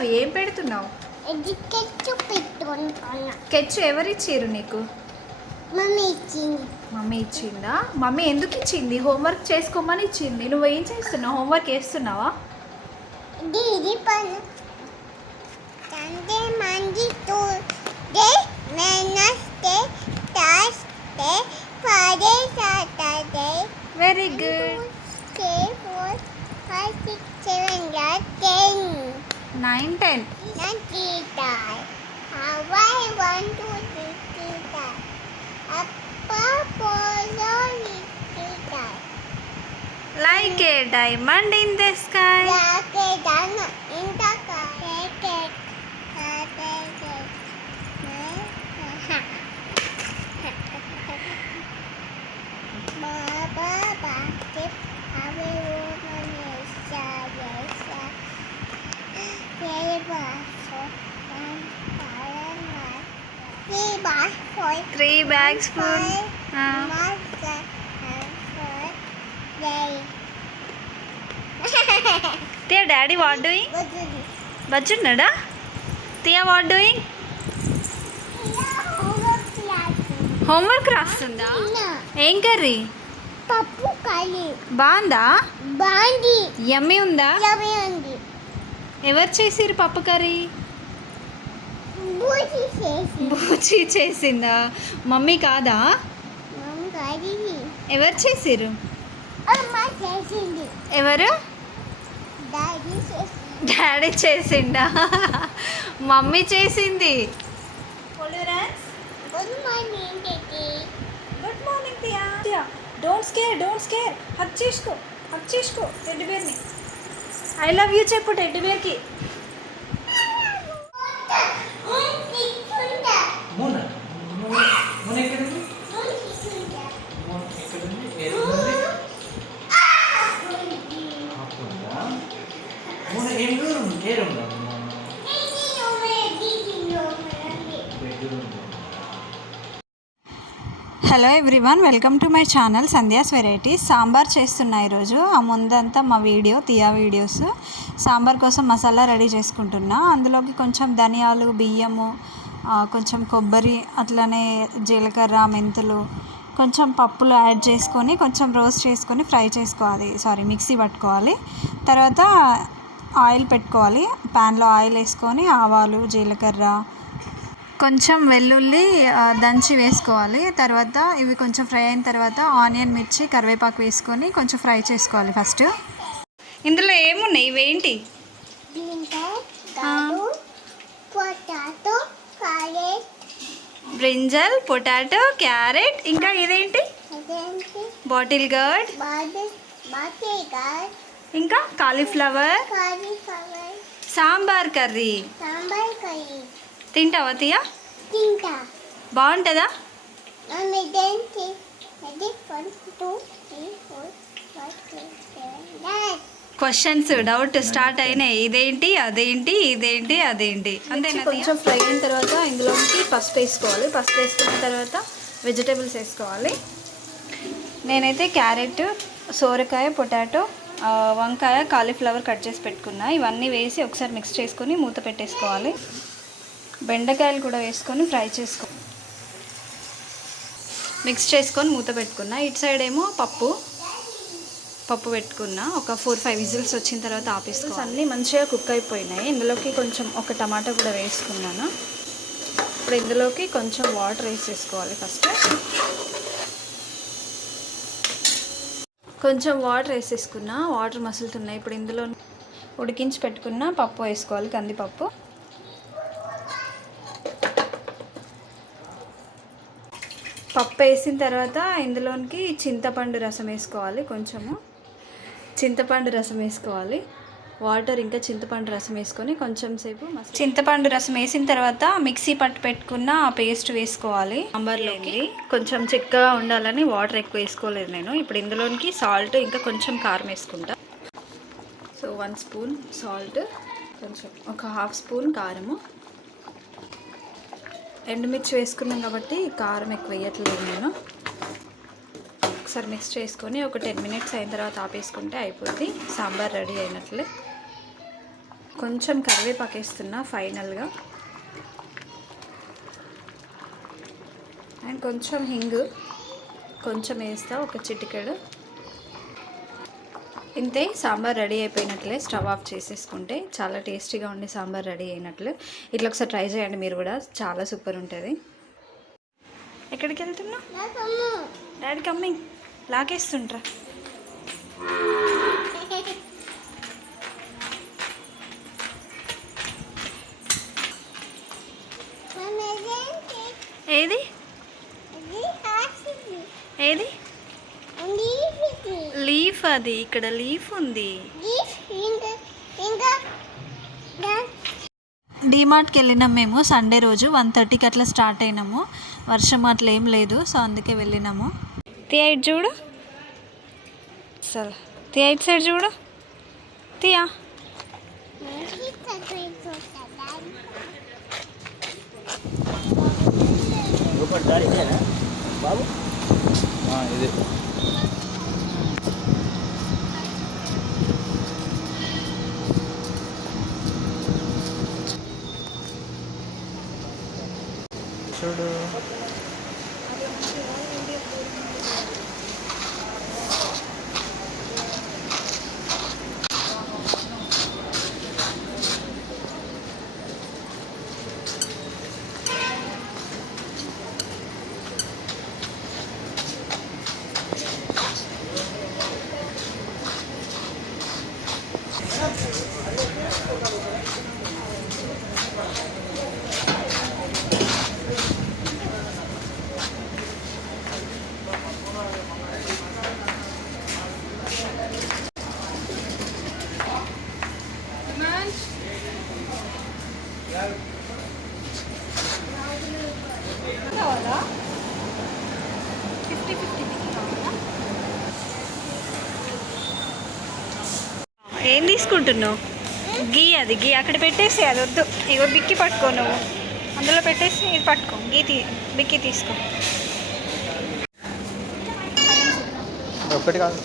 అవి ఏం పెడుతున్నావు? స్కెచ్ ఎవరిచ్చారు నీకు? మమ్మీ ఇచ్చింది. మమ్మీ ఇచ్చిందా? మమ్మీ ఎందుకు ఇచ్చింది? హోంవర్క్ చేసుకోమని ఇచ్చింది. నువ్వు ఏం చేస్తున్నావు? హోంవర్క్ వేస్తున్నావా ఇది పని Sunday Monday today Wednesday Thursday Friday Saturday very good K four five six seven eight Nine, ten. Nine, three, die. Hawaii, one, two, three, three, die. Appa, polo, three, die. Like a diamond in the sky. Like a diamond in the bags full Yay. Tiya daddy what doing బచ్చున్నాడా Tiya what doing homework రాస్తుందా? ఏం curry? పప్పు కలి బాగుందా? బాండి యమ్మీ ఉంది? ఎవరు చేసిరు పప్పు కర్రీ? బూచి చేసి బూచి చేసిందా? మమ్మీ కాదా? ఎవరు చేసిరు అమ్మ చేసింది. ఎవరు? డాడీ చేసి డాడీ చేసిండా మమ్మీ చేసింది. Good morning daddy good morning Tiya Tiya don't scare don't scare hug చేసుకో హక్ చేసుకో టెడ్డి బేర్ని ఐ లవ్ యూ చెప్పు టెడ్డి బేర్కి మూన మూన మూన ఎక్కడుంది మూన ఎక్కడుంది ఏ రూమ్ ఉంది అప్పుడా మూన ఏం రూమ్ ఉంది ఏ రూమ్ ఉంది bedroom hello everyone welcome to my channel Sandhya's varieties sambar చేస్తున్నా ఈరోజు. ఆ ముందంతా మా వీడియో తియా వీడియోస్. సాంబార్ కోసం మసాలా రెడీ చేసుకుంటున్నా. అందులోకి కొంచెం ధనియాలు బియ్యము కొంచెం కొబ్బరి అట్లనే జీలకర్ర మెంతులు కొంచెం పప్పులు యాడ్ చేసుకొని కొంచెం రోస్ట్ చేసుకొని ఫ్రై చేసుకోవాలి. సారీ మిక్సీ పట్టుకోవాలి. తర్వాత ఆయిల్ పెట్టుకోవాలి. ప్యాన్లో ఆయిల్ వేసుకొని ఆవాలు జీలకర్ర కొంచెం వెల్లుల్లి దంచి వేసుకోవాలి. తర్వాత ఇవి కొంచెం ఫ్రై అయిన తర్వాత ఆనియన్ మిర్చి కరివేపాకు వేసుకొని కొంచెం ఫ్రై చేసుకోవాలి ఫస్ట్. ఇందులో ఏమున్నాయి? ఇవేంటి? Brinjal potato carrot. ఇంకా ఇదేంటి? Bottle gourd. ఇంకా cauliflower. Cauliflower. Sambar curry. Sambar curry. తింటావా తియా? తింటా. బాగుంటుందా? క్వశ్చన్స్ డౌట్ స్టార్ట్ అయినాయి. ఇదేంటి అదేంటి ఇదేంటి అదేంటి? అంతే కొంచెం ఫ్రై అయిన తర్వాత ఇందులోకి పసుపు వేసుకోవాలి. పసుపు వేసుకున్న తర్వాత వెజిటేబుల్స్ వేసుకోవాలి. నేనైతే క్యారెట్ సోరకాయ పొటాటో వంకాయ కాలీఫ్లవర్ కట్ చేసి పెట్టుకున్నా. ఇవన్నీ వేసి ఒకసారి మిక్స్ చేసుకొని మూత పెట్టేసుకోవాలి. బెండకాయలు కూడా వేసుకొని ఫ్రై చేసుకో. మిక్స్ చేసుకొని మూత పెట్టుకున్నా. ఇటు సైడ్ ఏమో పప్పు. పప్పు పెట్టుకున్నా. ఒక ఫోర్ ఫైవ్ విజిల్స్ వచ్చిన తర్వాత ఆపేసుకో అన్నీ మంచిగా కుక్ అయిపోయినాయి. ఇందులోకి కొంచెం ఒక టమాటా కూడా వేసుకున్నాను. ఇప్పుడు ఇందులోకి కొంచెం వాటర్ వేసేసుకోవాలి ఫస్ట్. కొంచెం వాటర్ వేసేసుకున్నా. వాటర్ మసులుతున్నాయి. ఇప్పుడు ఇందులో ఉడికించి పెట్టుకున్న పప్పు వేసుకోవాలి కందిపప్పు. పప్పు వేసిన తర్వాత ఇందులోనికి చింతపండు రసం వేసుకోవాలి కొంచెము. చింతపండు రసం వేసుకోవాలి. వాటర్ ఇంకా చింతపండు రసం వేసుకొని కొంచెం సేపు చింతపండు రసం వేసిన తర్వాత మిక్సీ పట్టు పెట్టుకున్న ఆ పేస్ట్ వేసుకోవాలి. సాంబార్లోకి కొంచెం చిక్కగా ఉండాలని వాటర్ ఎక్కువ వేసుకోలేదు నేను. ఇప్పుడు ఇందులోనికి సాల్ట్ ఇంకా కొంచెం కారం వేసుకుంటా. సో వన్ స్పూన్ సాల్ట్ కొంచెం ఒక హాఫ్ స్పూన్ కారము. ఎండుమిర్చి వేసుకున్నాం కాబట్టి కారం ఎక్కువ వేయట్లేదు నేను. ఒకసారి మిక్స్ చేసుకొని ఒక టెన్ మినిట్స్ అయిన తర్వాత ఆపేసుకుంటే అయిపోద్ది. సాంబార్ రెడీ అయినట్లే. కొంచెం కరివేపాకు వేస్తున్నా ఫైనల్గా. అండ్ కొంచెం హింగు కొంచెం వేస్తా ఒక చిటికెడు. ఇంతే సాంబార్ రెడీ అయిపోయినట్లే స్టవ్ ఆఫ్ చేసేసుకుంటే చాలా టేస్టీగా ఉండే సాంబార్ రెడీ అయినట్లు. ఇట్లా ఒకసారి ట్రై చేయండి మీరు కూడా చాలా సూపర్ ఉంటుంది. ఎక్కడికి వెళ్తున్నావు నాకమ్మ డాడీ కమ్మింగ్ లాగేస్తుంట్రా మమ్మీ ఇదేంటి ఏది ఇది హాసిది ఏది ఉంది ఇది లీఫ్ అది ఇక్కడ లీఫ్ ఉంది. డీమార్ట్కి వెళ్ళినాం మేము సండే రోజు. వన్ థర్టీకి అట్లా స్టార్ట్ అయినాము. వర్షం అట్లా ఏం లేదు సో అందుకే వెళ్ళినాము. తీ ఇటు చూడు. అసలు తీ ఇటు సైడ్ చూడు. తీయా. బాబు? ఇది చూడు కావాలా? ఫిఫ్టీ ఫిఫ్టీ కావాలా? ఏం తీసుకుంటున్నావు? గీ అది గీ అక్కడ పెట్టేసి అది వద్దు. ఇగో బిక్కి పట్టుకో నువ్వు. అందులో పెట్టేసి ఇది పట్టుకో. గీ తీ బిక్కి తీసుకో. ఒక్కటి కాదు.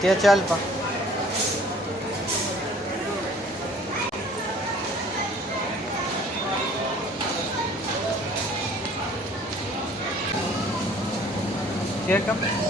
તે ચાલ પા. ચેકઅપ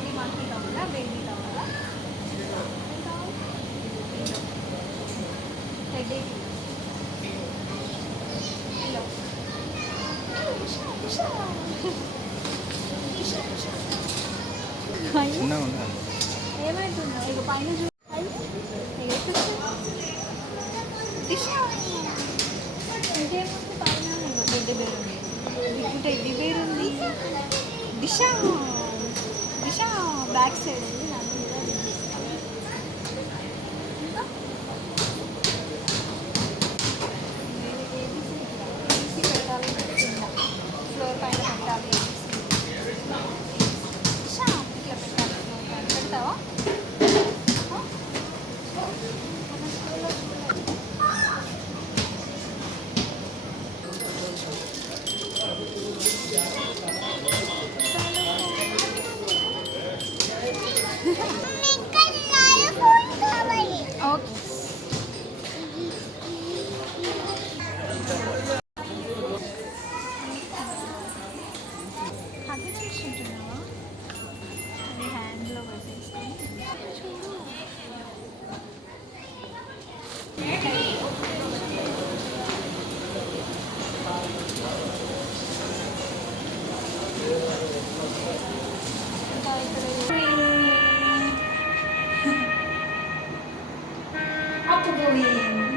ఈ మంకీ కావాలా బేబీ కావాలా టెడ్డీ చిన్నగా ఉందా? ఏమైతుందో? ఇక పైన చూ ఇక కూర్చో. దిశా. ఇంకేముంది పైన ఇగో టెడ్డీ బేర్ ఉంది అంటే ఇది బేర్ దిశ దిశ బ్యాక్ సైడ్.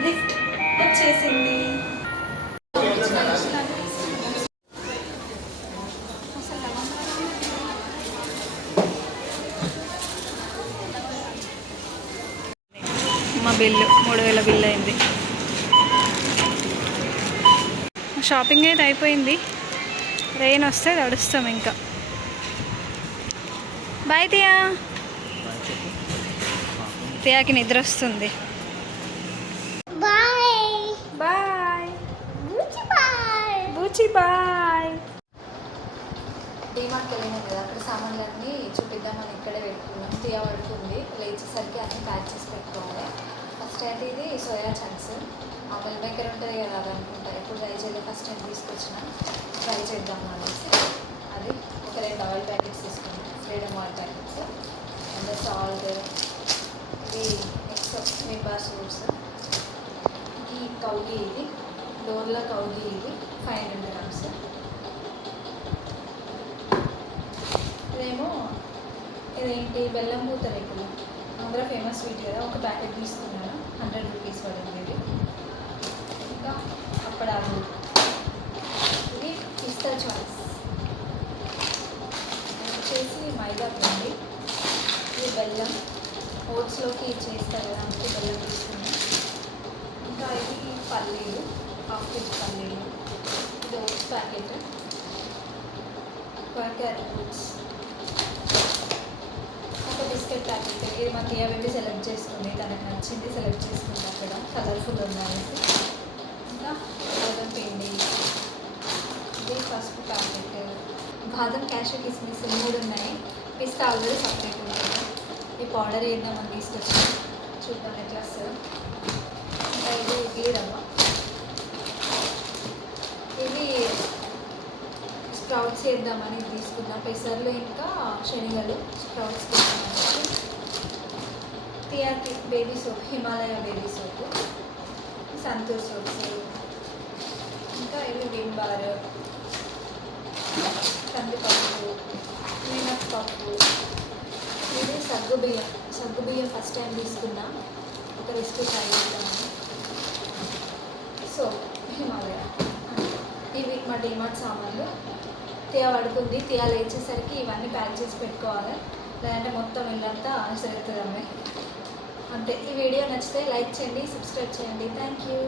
లిఫ్ట్ వచ్చేసింది మా బిల్లు మూడు వేల బిల్లు అయింది. షాపింగ్ అయితే అయిపోయింది. రెయిన్ వస్తే తడుస్తాం ఇంకా. బాయ్ తియా తియాకి నిద్ర వస్తుంది. బాయ్ బాయ్ బూచి బాయ్ బూచి బాయ్ డీమార్ట్కి వెళ్ళినాం కదా అక్కడ సామాన్లన్నీ చూపిద్దామని ఇక్కడే పెట్టుకున్నాం. తియా పడుతుంది లేచేసరికి అన్నీ ప్యాక్ చేసి పెట్టుకోవాలి. ఫస్ట్ అయితే ఇది సోయా చంక్స్. ఆ మిల్ మేకర్ ఉంటుంది కదా అది అనుకుంటా. ఎప్పుడు ట్రై చేయలేదు ఫస్ట్ టైం తీసుకొచ్చిన. ట్రై చేద్దాం అనేసి. అది ఒక రెండు ఆయిల్ ప్యాకెట్స్ తీసుకున్నాం. Freedom oil packets. And salt. ఇది నెక్స్ట్ మిర్బార్ సూప్స్ కౌగి ఇది. డోర్లో కౌగి ఇది. Five hundred grams. ఇదేమో ఇదేంటి? బెల్లం పూత రేకులు. ఆంధ్ర ఫేమస్ స్వీట్ కదా. ఒక ప్యాకెట్ తీసుకున్నాను. హండ్రెడ్ రూపీస్ పడింది ఇది. ఇంకా అప్పడాలు ఇది పిస్తా చాయిస్. వచ్చేసి మైదా పిండి. ఇది బెల్లం. ఓట్స్లోకి చేస్తారు కదా అందుకే బెల్లం తీసుకున్నాను. ఇంకా ఇది పల్లీలు హాఫ్ కేజీ పల్లీలు ఇది ఓట్స్ ప్యాకెట్. Carrot fruits. ఒక బిస్కెట్ ప్యాకెట్. ఇది మాకు ఏవేవి సెలెక్ట్ చేసుకుంది తనకు నచ్చింది సెలెక్ట్ చేసుకుంది అక్కడ కలర్ఫుల్ ఉన్నాయి ఇంకా గోధుమ పిండి. ఇది పసుపు ప్యాకెట్. బాదం క్యాషు కిస్మిస్ మూడు ఉన్నాయి. పిస్తా ఆల్రెడీ సపరేట్ ఉంటుంది. ఈ పౌడర్ ఏదో మనం తీసుకొచ్చి చూద్దాం ఎట్లా వస్తుందో. ఇంకా ఇది స్ప్రౌట్స్ వేద్దామని తీసుకున్నాం. పెసర్లు ఇంకా శనగలు స్ప్రౌట్స్ తీసుకున్నాం. Baby soap Himalaya baby soap Santoor soaps ఇంకా ఇవి విమ్ బార్ కందిపప్పు మినప్పప్పు. ఇది సగ్గు బియ్యం సగ్గు బియ్యం ఫస్ట్ టైం తీసుకున్నా. ఒక రెసిపీ ట్రై చేద్దాం. సో హిమాలయ. ఇవి మా డిమార్ట్ సామాన్లు. తీయ పడుకుంది తియ లేచేసరికి ఇవన్నీ ప్యాక్ చేసి పెట్టుకోవాలి. లేదంటే మొత్తం ఇల్లంతా అనుసరిస్తుంది అంతే. ఈ వీడియో నచ్చితే లైక్ చేయండి సబ్స్క్రైబ్ చేయండి. Thank you.